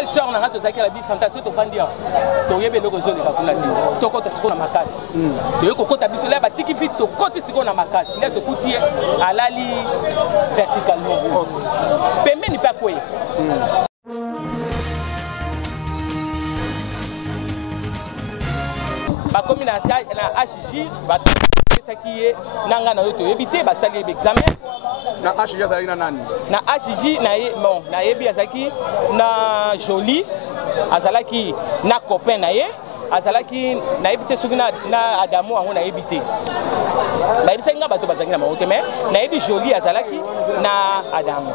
belle-sœur on a raté la vie Chantal surtout Fandia to yebe loko zo le kakula ni to kota siko na makasi to yeko kota biso là ba tiki fit to kota siko na makasi là to kutie alali verticalement pembe ni pas quoi ba comme na HJ ba ça qui est nanga na yoto éviter ba sali examen na HJ ça na nani na HJ na bon na yebi azaki na joli azalaki na copain na ye azalaki na éviter soki na Adamo ango na éviter ba yebisa nga bato bazaki na maroke mais na yebi joli azalaki na Adamo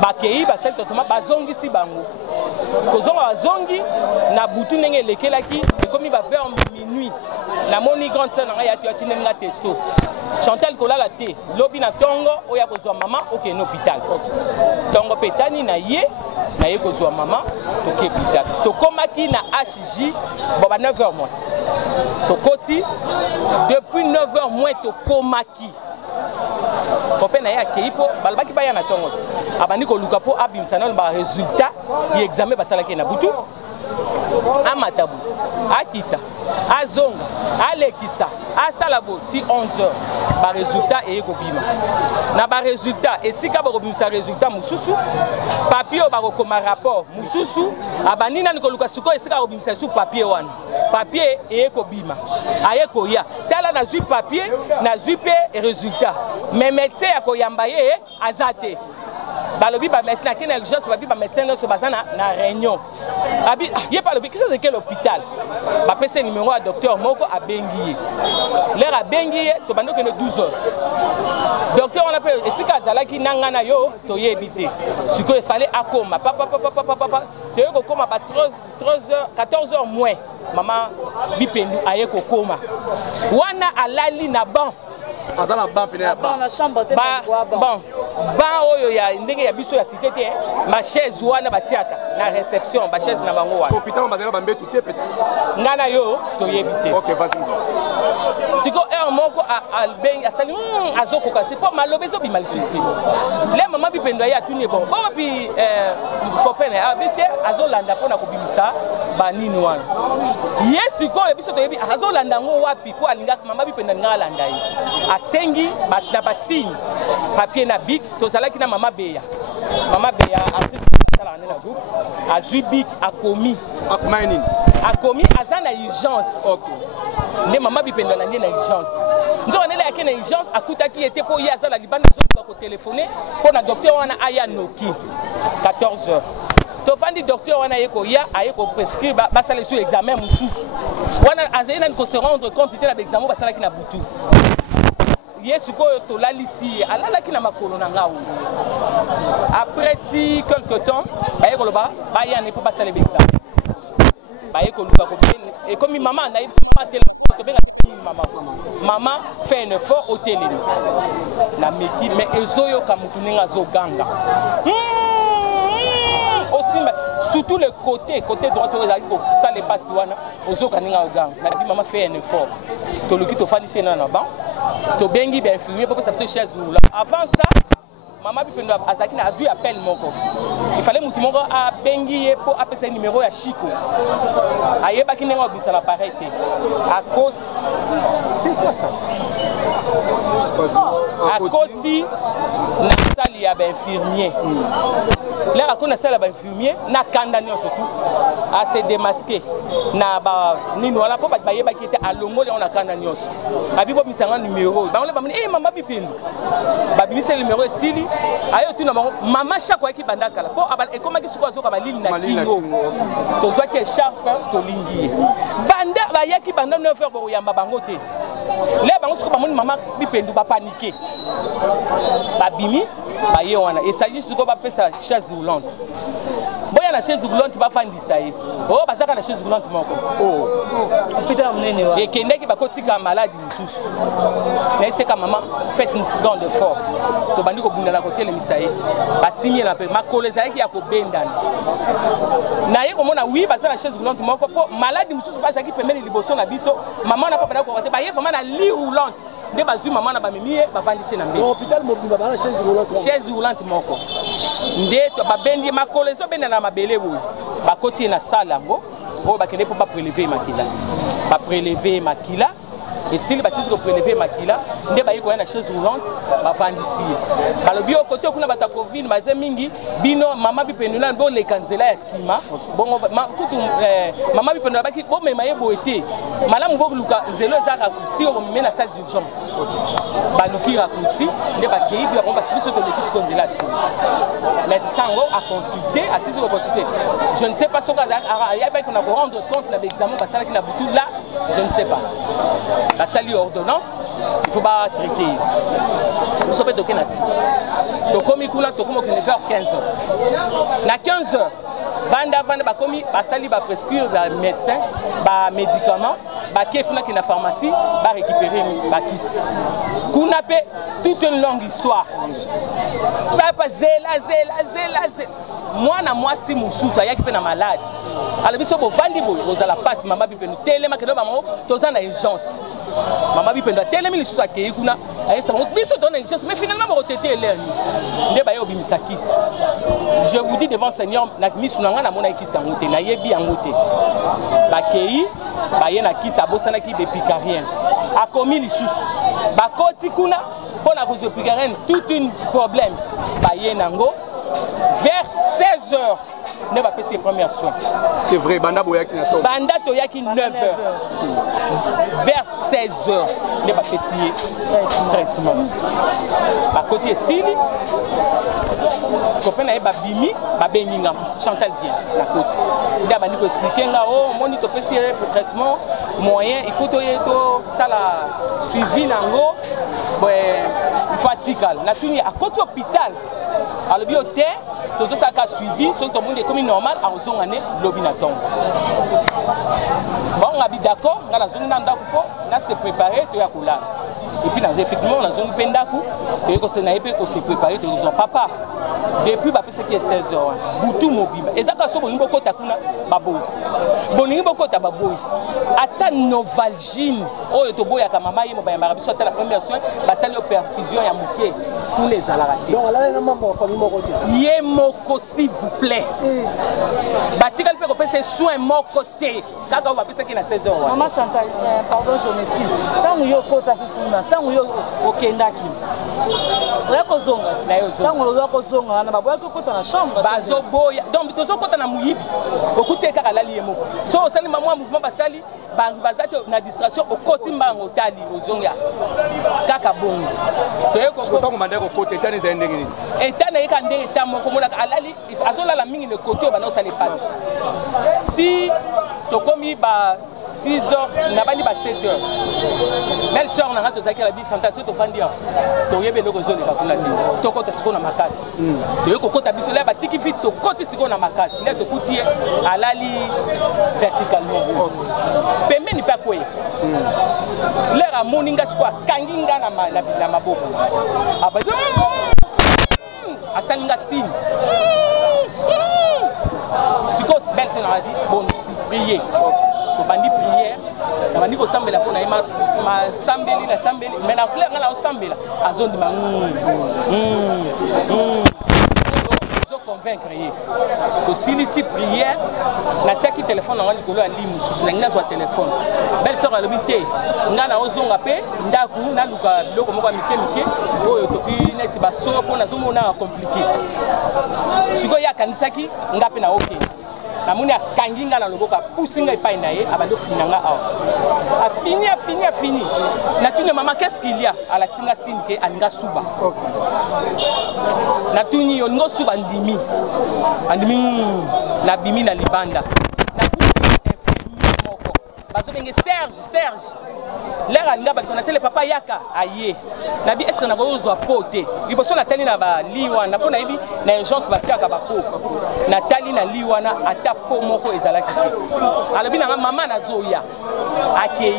bakei ba sali totoma bazongisi bango kozonga bazongi na butu ndenge elekelaki ekomi ba vers minuit la moni grande sœur na ya tu nga testo Chantal kolala te lobi na tongo oya kozwa mama oke na hôpital tongo petani na ye kozwa mama oke hôpital to komaki na HJ boba 9h moins to koti depuis 9h moins to komaki copain na ya keipo balbaki ba ya na tongo abandi ko luka po abimsana ba résultat y examen basalaki na butu amatabu akita azonga alekisa asalabo ti 11h ba résultat e kobima na ba résultat esika ba kobimisa résultat mususu papier ba kokoma rapport mususu abandi na nikoluka suko esika kobimisa su papier wana papier e kobima aye koya tala na zui papier na zui pe résultat mais médecin ya koyamba ye azate balobi ba médecin qui na urgence ba bi ba médecin no so bazana na réunion abi ye pas lobi qu'est-ce que l'hôpital ba pese numéro à docteur moko abengi l'air abengi to bando que 12h docteur on appelle esika azalaki nanga na yo to yebité siko il fallait akoma papa to yeko koma ba 14h moins maman bipendu aye ko koma wana alali na ban azala ban pene ya ban na chambre te bon ban oyo ya ndenge ya biso ya cité te ma chaise wana batiaka na réception ba chaise na bango wana hôpital bazala ba mbetu te peut-être ngana yo to yebité OK vas-y siko moko albengi asali azokoka c'est pas malobe zo bimalisuté le maman bipendo ya tuni bon pi copain habité azolanda pona kobimisa banini wana yesiko ebiso to yebi azolanda ngo wapi ko alinga mama bipendo ngala ndai asengi basna basini papier na bic tozalaki na mama beya artiste la na groupe azui bic akomi azana urgence OK ne mama bipendo na na urgence nzo nele yake na urgence akutaki ete po ya azala libanda zo ko téléphoner pour na docteur wana aya noki 14h to fandi docteur wana yeko ya ayeko prescrire basala sur examen mususu wana azena ko se rendre compte de l'examen basala ki na butu yesu ko to lalisi alala ki na makolo na ngao après quelque temps ayeko loba ba ya ne pas basala examen bayeko luka ko et comme maman na yebisa to benga maman fait un effort au télé na meki mais ezoyo kamutunenga zo ganga aussi surtout le côté droit ça les passe wana ozoka ninga oganga na bi maman fait un effort to luki to fani sena na ban to bengi bien infirmier pour que ça te chaise là avant ça maman bipendo azaki na azui appel moko il fallait mutu moko a bengi ye pour appeler numéro ya Chico ayeba ki nenga obisa l'appareil te à côte c'est quoi ça à côté na sali ya ba infirmier là à côté sali ya ba infirmier na kanda nyonso tout à se démasquer na ba nini wala po ba yeba ki te alongo le on a kanda nyonso abibo bisanga numéro ba on le ba moni maman bipendo ba bibisa numéro esili ayo tu na maman chaque fois qui banda kala po abal e koma ki suko azoka balili na kingo to zwa ke sharp to lingi banda ba yaki banda 9h bo yamba bango te le bango suko ba moni maman bipendo ba paniquer ba bimi ba ye wana et s'agit suko ba pesa chaise roulante boya na chaise roulante ba fandisa ye oh bazaka na chaise roulante moko oh hôpital munene wa et kendeki ba kotika maladie mususu na eseka maman fait une don de fort to bandi ko bunda na côté le misaye ba simie na pe makolo ezaki ya ko bendana na ye ko mona oui bazaka na chaise roulante moko po maladie mususu bazaki pembeni liboso na biso maman na papa na ko kote ba ye vraiment na lit roulante nde bazui maman na ba mimie ba vandisi na mbe hôpital mobimba ba chaise roulante moko nde babendi makolo ezobenda na mabele boye bakoti na sala yango oyo bakende mpo bapreleve makila bapreleve makila esili basisi kopreleve makila nde bayi koya na chaise roulante bavandisi ye balobi oyo kote okuna bato ya covid baze mingi bino mama bipendula boleka nzela ya nsima bongo kutu mama bipendula baki bomema ye boye te malamu boluka nzela eza raccourci oyo bomeme na salle d'urgence baluki raccourci nde bakei bi bango basi biso tolekisi ko nzela ya nsima médecin yango aconsulte asisi koconsulte je ne sais pas soki ayabaki na korendre compte na baexamen basalaki na butu là je ne sais pas basali ordonnance il faut pas traiter nous sommes toqués na si tokomi kuna tokomi vers 15h na 15h vanda bakomi basali ba prescrire ba médecin ba médicament ba kefuna ki na pharmacie ba récupérer ba kisi kuna pe toute une longue histoire papa zela mwana mwasi mususu ayaki pe na malade ala biso bovandi boye ozala pasi mama bipendo telema kendo bango toza na urgence mama bipendo telemi lisusu akei kuna ayesa bango biso tona urgence mais finalement bakotete elerni nde baye obimisa kisi je vous dis devant Seigneur na misu na nga namona kisi yango te nayebi yango te bakei baye na kisi abosanaki bepicarien akomi lisusu bakoti kuna mpona kozwa picarien tout un problème baye nango vers 16h ne va passer les premiers soins. C'est vrai, Banda Boyaki na Banda Toyaki 9h. Vers 16h ne va passer traitement. À côté Sili, copain na babimi, babenginga, Chantal vient à côté. Il a dit expliquer là oh mon to passer pour traitement moyen, il faut ça la suivi nango il faut atical. Na tuni à côté hôpital. À le bioté tout ça a suivi ce que monde est comme normal à raison année lobby na tombe bon on a dit d'accord on a zone ndako po na se préparer to ya kula et puis effectivement on a zone pendako to ko se na epé ko se préparer to zo papa depuis ba pese qui est 16h butu mobima ezaka so bonimbo kota kuna baboy bonimbo kota baboy ata novalgine oyo to boya ka mama yemo ba yamba biso ata la première soin ba sali perfusion ya moké tous les alarate donc là na mama famille moko yemoko s'il vous plaît batikali pe ko pese soin moko te kaka ba pese qui na 16h maman Chantal pardon je m'excuse tangu yo kota kuna tangu yo okendaki Oyako zonga na yo zonga. Tango oyako zonga na baboya ko kota na chambre. Bazo boya. Donc tozo kota na muyibi. Okuti ekaka lali yemoko. So osali mamwa mouvement basali bazate na distraction okoti mbango tali ozonga. Kaka bongo. Toyeko ko tango mandeko kota etani za ndenge nini. Etana eka ndenge tamo komona alali azola mingi le côté bana osali passe. Si tokomi ba 6h na bani ba 7h. Belle soeur na rato zakela bi Chantal so to fandia. To yebe loko zone ba kuna ni. To kota siko na makasi. To yeko kota biso la ba tiki fit to kota siko na makasi. Là to kutie alali verticalement. Pembe ni pa kwe. L'air a moninga siko kanginga na maboko. Abado asalinga signe. Siko belle soeur na dit bon si prier. Ko bandi prière. Na bandi ko sambela fona ma sambeli na sambeli mais na clair ngala o sambela azondi ma zo convaincre ye ko silisi prière na tiaki téléphone na likolo ya limu susu na ngina zo téléphone belle sœur alobi te ngana ozonga pe ndaku na luka biloko moko mike oyo topi neti baso po na zo mona compliqué siko ya kanisaki ngape na okay namuni akanginga na loboka pusinga epai na ye abando finanga awa afini na tuni mama qu'est-ce qu'il y a alaxinga sinke alinga suba na tuni olingo suba ndimi na bimi na libanda na kuti infirmier moko bazo benge Serge l'air alinga bato na tele papa yaka aye na bi est-ce na ko zo apote liboso na tali na ba liwa na pona yebi na urgence batiaka ba po na tali na liwa na ata po moko ezalaki alobi na mama na zoya akei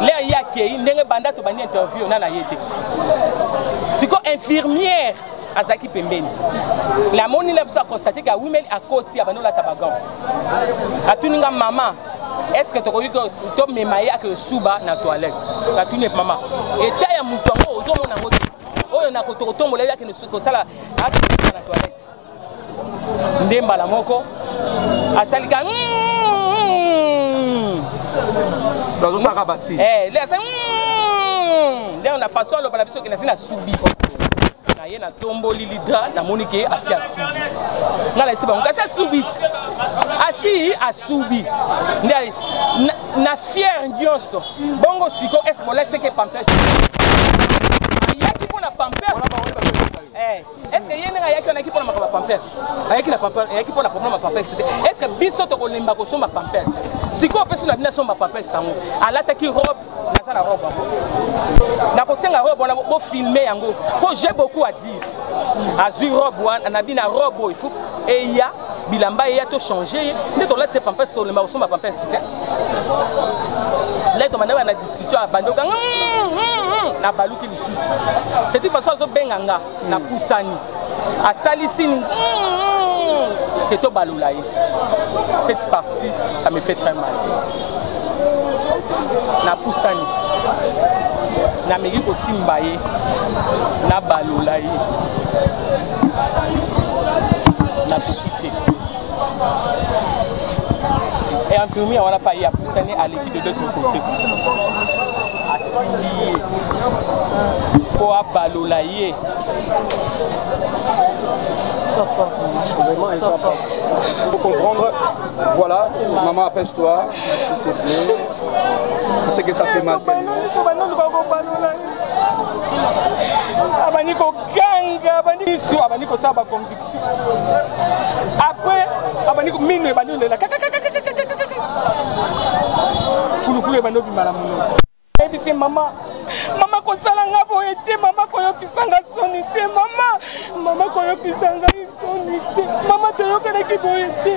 l'air ya akei ndenge banda to bandi interview na yete siko infirmière azaki pembeni la moni la bisa constater que women a koti abano la tabagan atuninga mama est-ce que tu as mis ma suba na toilette la tuni mama et ta ya mutongo ozomona ngoto oyo na kototombola ya ke ne sala na toilette nde mbala moko asalika bazosaka basi le asa nde na façon alobala biso okende asi na subi na ye na tomboli lidra namoni ke asi asubi nga na esi bango kasi asubi ti asi asubi nde na fiere nyonso bongo siko ese bolati ke pampers ayaki mpona pampers est-ce que yene ayaki onaki mpona makaba pampers ayaki mpona problème ya pampers te est-ce que biso tokolemba kosomba pampers sikoyo mpe so na bino asomba pampers yango alataki robe naza na robe yango nakosenga robe wana bofilme yango mpo j'ai beaucoup à dire azwi robe wana nabi na robe oyo il faut eya bilamba eya tochange nde tolati se pampers tolemba kosomba pampers te leto banda na discussion ya bando kanga na baluki lisusu c'est une façon azobenga nga na pusani asalisi que to balula ye cette partie ça me fait très mal na pusani na meki kosimba ye na balula ye na cité et infirmier wana pa ye apusani à l'équipe de l'autre côté asimbi po abalola ye pour comprendre, voilà, maman apaise-toi, s'il te plaît. Je sais que ça fait mal tellement. Après, mama kosala nga boye te mama koyokisanga soni te mama koyokisanga soni te mama toyokelaki boye te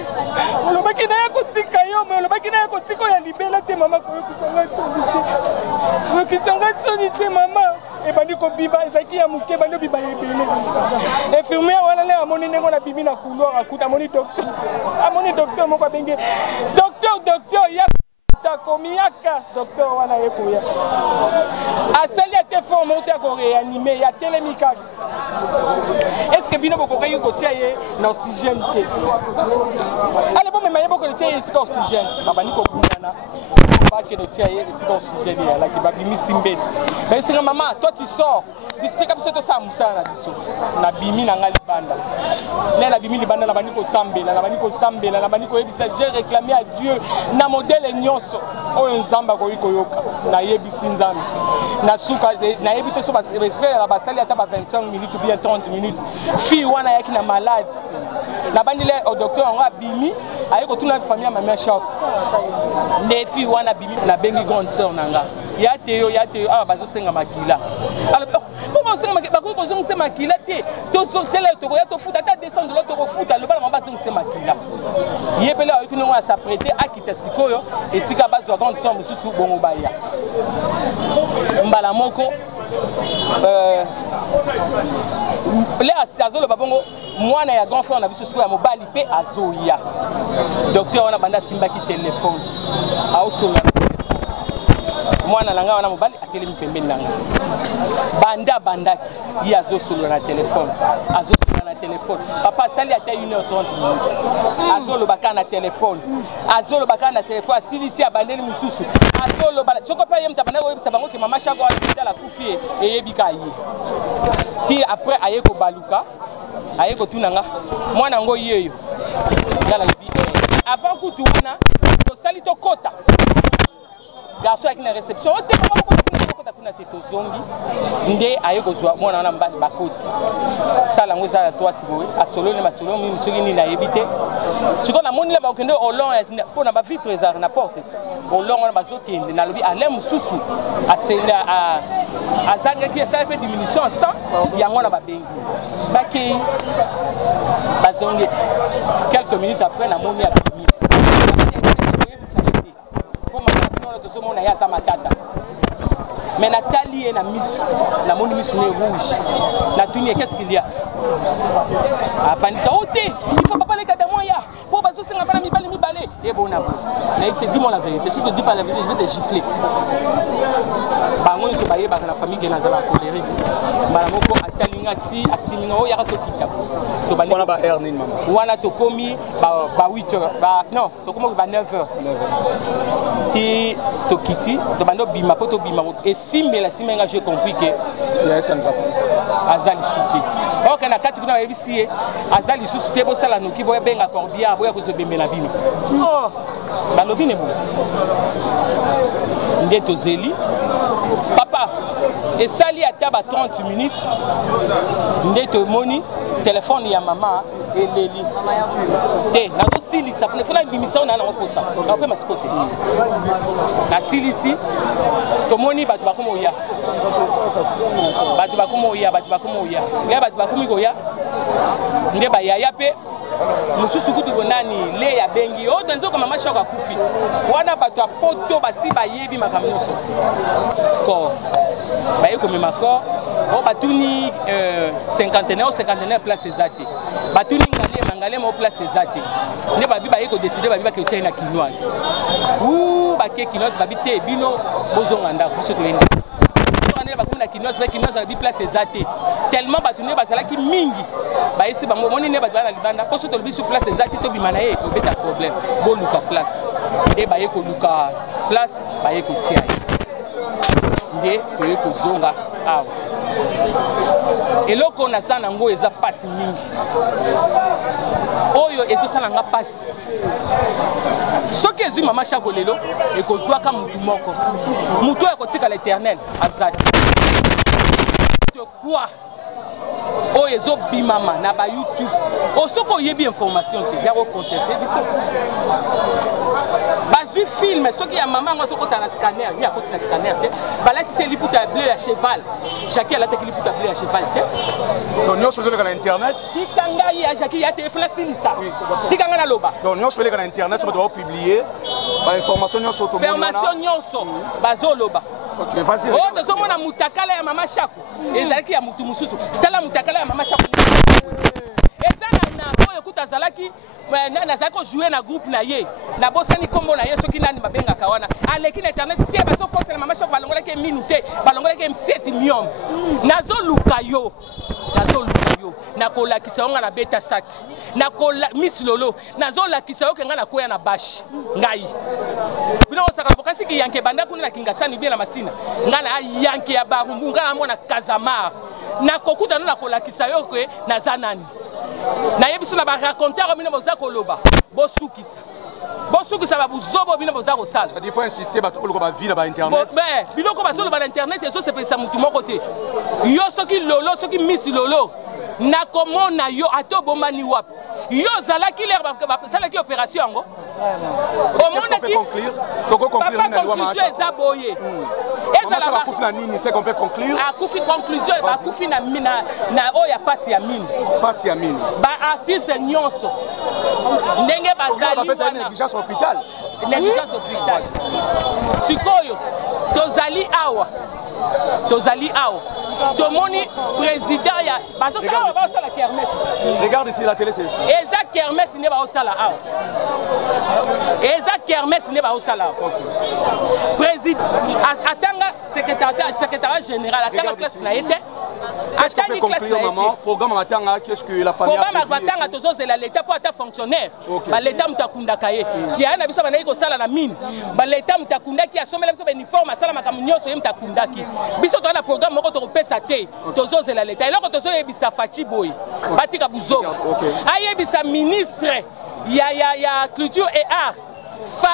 olobaki naya kotika yo me olobaki naya kotika ya libela te mama koyokisanga soni te mama ebandi kobiba ezalaki ya moke ebandi obiba ya ebele infirmier wana nde amoni ndenge na bibi na couloir akuta amoni docteur moko abenge docteur ya komiaka docteur wana ye koya asali ate forme ote ya koreanime ya telemikaka est-ce que bino bokokaki kotia ye na oxygène te ale bomema ye bokotia ye esika oxygène babandi kobundana bakende tia ye esika oxygène eyalaki babimisi mbeli baesinga mama toi tu sors tika biso tosala mosala na biso nabimi na nga libanda nde nabimi libanda nabandi kosambela nabandi koyebisa j'ai réclamé à Dieu na modele nyonso oyo nzambe akoki koyoka nayebisi nzambe nasuka nayebi te so basfere basali ata ba 25 minutes ou bien 30 minutes fille wana ayaki na malade nabandi le au docteur yango abimi aye kotuna famille ya mama shop nde fille wana abimi nabengi grande sœur nanga ya te yo awa bazosenga makila bakoki kozongisa makila te tozotela tokoya tofuta ata descendre lo tokofuta lobala ngo bazongisa makila ye pele ayoki ndenge asaprete akita sikoyo esika bazwa grande sœur mosusu bongo baya mbala moko le azoloba bongo mwana ya grand frère na biso sikoyo ya mobali mpe azoya docteur wana banda asimbaki telefone aosolola mwana na nga wana mobali atelemi pembeni na nga bandaki ye azosolola na telefone papa asali ata 1h30 minutes azolobaka na telefone asilisi abandeli mosusu azoloba soko mpe ye moto abandaki koyebisa bango ke mama shako ala kufi ye eyebika ye ti après aye kobaluka aye kotuna nga mwana yango yeyo ngala lobi avant kutu wana tosali tokota garçon avec une réception kuna te tozongi nde aye kozwa mwana wana mbali bakoti sala ngo za toati boye asolone masolo mimi soki ni nayebi te siko na moni la ba okende olong pona ba vitre ezar na porte olong wana bazokende na lobi ale mususu asenda azanga ki ça fait diminution en sang yango na babengi baki bazongi quelques minutes après na moni abimi on a ya sa matata mais Nathalie na miss na moni miss rouge na tuni qu'est-ce qu'il y a afandika ote il faut pas parler kada moya pour bazo senga bana mibale et bon na mais c'est dis-moi la vérité si tu dis pas la vérité je vais te gifler bango so baye ba na famille que na za la colérique mala moko atali ngati asiminga o yaka to kita to bande wana ba ernin mama wana to komi ba 8h ba non to komi ba 9h ti to kiti to bando bima poto bima et simela simenga j'ai compris que ça ne va pas azali souté ok na kati kuna yebisi azali souté bo sala noki bo benga corbia bo ya ko zobemela bino oh balobi ne bo ndeto zeli papa et sali ata ba 30 minutes ndeto moni téléphone ya mama eleli te nazo silisa funa bimisa ona na kosa na pe masikote na silisi tomoni batu bakoma oya batu bakoma oya le batu bakomi koya nde ba yaya pe mususu kutu bonani le ya bengi o donzo ko mama shaka kufi wana batu apoto basi bayebi makambo nyonso ko baye ko mema ko o batuni cinquantenaire place ezate batuni ngale mo place ezate ne babi baye ko décider babi ba ke tchina kinoise ou ba ke kinoise babi te bino bozonga ndako biso to yenda ne ba komina kinoise ba kinoise babi place ezate tellement batuni bazala ki mingi ba esi bango moni ne batwana libanda ko so to biso place ezate to bimana ye ko beta problème bo luka place e baye ko luka place baye ko tia nde to ye ko zonga awa eloko na sana ngo eza pasi mingi oyo ezosala nga pasi soki ezwi mama shako lelo ekozwaka mutu moko mutu oyo kotika l'éternel azati quoi oyo ezobimama na ba YouTube osoki oyebi information te ya kocontacte biso bazwi film soki ya mama ngo sokota na scanner ni akoti na scanner te balatisi liputa bleu ya cheval Jackie alataki liputa bleu ya cheval te donc nyonso ezoleka na internet tikanga ya Jackie ya telefone silisa tikanga na loba donc nyonso ezoleka na internet so bato publier ba information nyonso to information nyonso bazoloba ok vas-y oh tozomona mutakala ya mama Shako ezalaki ya mutu mususu tala mutakala ya mama Shako oyo kuta zalaki nazalaki kojouer na groupe na ye nabosani kombo na ye soki nani babengaka wana aleki na internet tie bazokosela mama Shako balongolaki eminu te balongolaki M7 million nazoluka yo nakolakisa yo nga na beta saki Miss Lolo nazolakisa yo ke nga nakoya na bashi ngai bino osaka bokasi ki yanke banda kuna na kingasani bien na masina nga na yanke ya barumbu nga na mona Kazamar nakokuta no nakolakisa yo ke naza nani na yebiso na ba raconteur bino boza koloba bosukisa babuzobo bino boza kosala ça dit faut insister bato koloko ba vie na ba internet mais biloko bazoloba na internet ezo sepelisa mutu moko te yo soki Lolo soki Miss Lolo nakomona yo ato bomani wapi yo zalaki l'air basalaki opération yango omonaki conclure na loi marche eza boye eza la kufi na nini c'est qu'on peut conclure akufi conclusion ba kufi na oya pasi ya mine ba artiste nyonso ndenge bazali wana négligence hôpital sikoyo tozali awa tomoni président ya bazosala basala kermesse regarde ici la télé c'est ici eza kermesse ne baosala awa président atanga secrétaire général atanga classe na yete qu'est-ce qu'on peut conclure maman programme matanga qu'est-ce que la famille programme matanga tozozela l'état pour ata fonctionnaire ba l'état mutakundaka ye ya na biso banayi kosala na mine ba l'état mutakundaki asomela biso ba uniforme asala makambo nyonso ye mutakundaki biso to na programme moko to kopesa te tozozela l'état eloko tozoyebisa Fachi Boy batika buzoba ayebisa ministre ya culture et art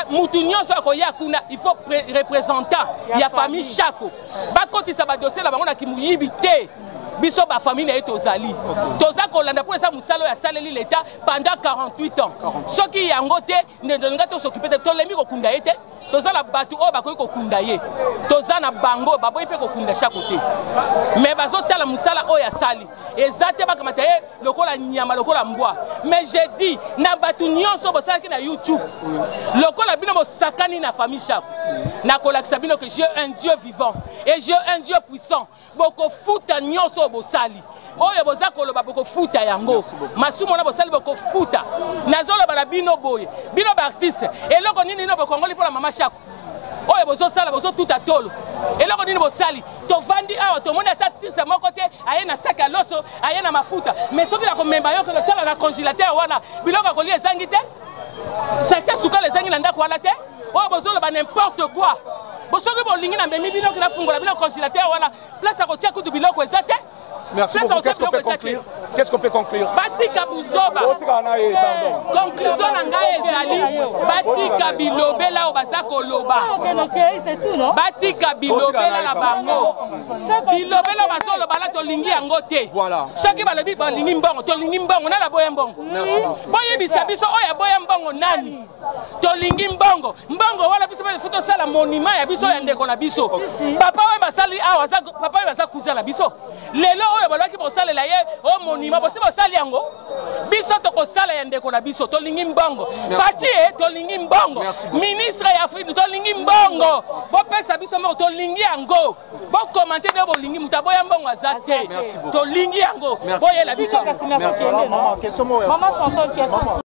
mutu nyonso akoya kuna il faut représentant ya famille Shako bakotisa ba dossier la bango na kimuyibi te biso ba famille na etozali toza kolanda po esa musalo ya saleli l'état pendant 48 ans soki yango te ndonga to s'occuper de tolemi ko kunda ete toza na batu o bakoyi ko kunda ye toza na bango baboyi pe ko kunda Shako te mais bazotala musala o ya sali ezate bakamata ye lokola nyama lokola mbwa mais j'ai dit na batu nyonso bosalaki na YouTube lokola bino bosakani na famille Shako na kolakisa bino que j'ai un Dieu vivant et j'ai un Dieu puissant boko futa nyonso bosali oyo boza koloba boko futa yango masumo na bosali boko futa nazoloba na bino boye bino ba artiste eloko nini no bokongoli pour la mama Shako oyo bozosala bozotuta tolo eloko nini bosali tovandi awa tomoni ata tisa moko te aye na sac ya loso aye na mafuta mais soki na komemba yo tala na congélateur wana biloko ya kolia ezangi te satia sukala ezangi na ndako wana te oyo bozoloba n'importe quoi bosoki bolingi na memi biloko nafungola bino congélateur wana place ya kotia kutu biloko eza te. Merci beaucoup. Qu'est-ce qu'on peut conclure? Qu'est-ce qu'on peut conclure? Batika Buzoba. Conclusion na ngai ezali batika bilobela o bazako loba. Batika bilobela la bango. Bilobela bazolo bala tolingi yango te. Voilà. Soki balobi balingi mbongo tolingi mbongo na la boya mbongo. Boye bisabiso oya boya mbongo nani? Tolingi mbongo. Mbongo wala biso ba foto sala monument ya biso ya ndeko na biso. Papa we basali awa papa we basa kuzala biso. Lelo oyo balaki bosalela ye o monument bosi bosali yango. Biso tokosala ya ndeko na biso tolingi mbongo. Fachi tolingi mbongo. Ministre ya Afrique tolingi mbongo. Bo pesa biso mo tolingi yango. Bo commenter de bolingi mutaboya mbongo azate. Tolingi yango. Boye la biso. Merci. Maman Chantal,